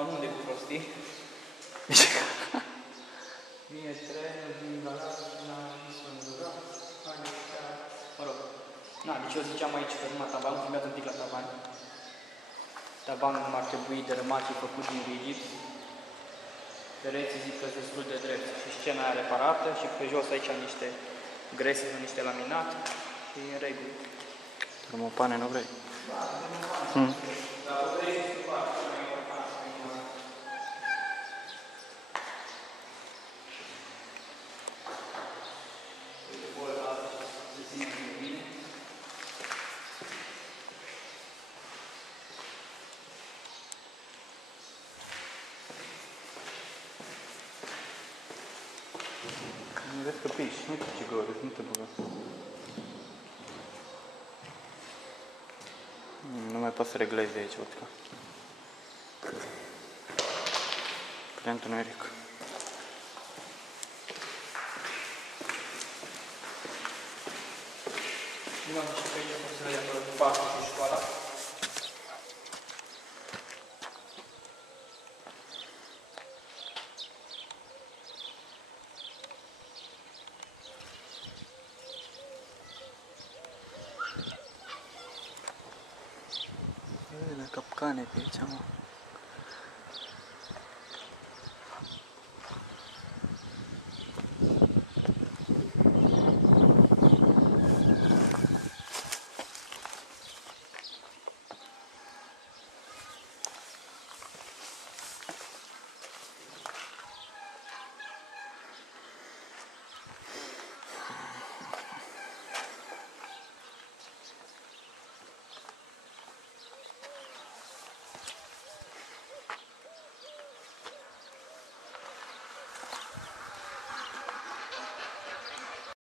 unde cu prostii. Vine trenul din Galați la Isfândura, mă rog. Na, deci eu ziceam aici că urma tavanul, filmează un pic la tavan. Tavanul cum ar trebui dărâmat și făcut din rigid. Pereții zic că sunt destul de drept și scena aia reparată și pe jos aici niște grese, niște laminat și în regulă. Termopane nu vrei? Da, termopane. Dar o vrei să faci, cea mai importantă. Uite, bolta asta se simte bine. Nu vezi că piși, nu știu ce găuresc, nu te băga. Nu mai poți să reglezi de aici, vodka. Prea întuneric. Nu am și pe aici, cum să vedem pe parcul și școala. Capcane pe aici, mă.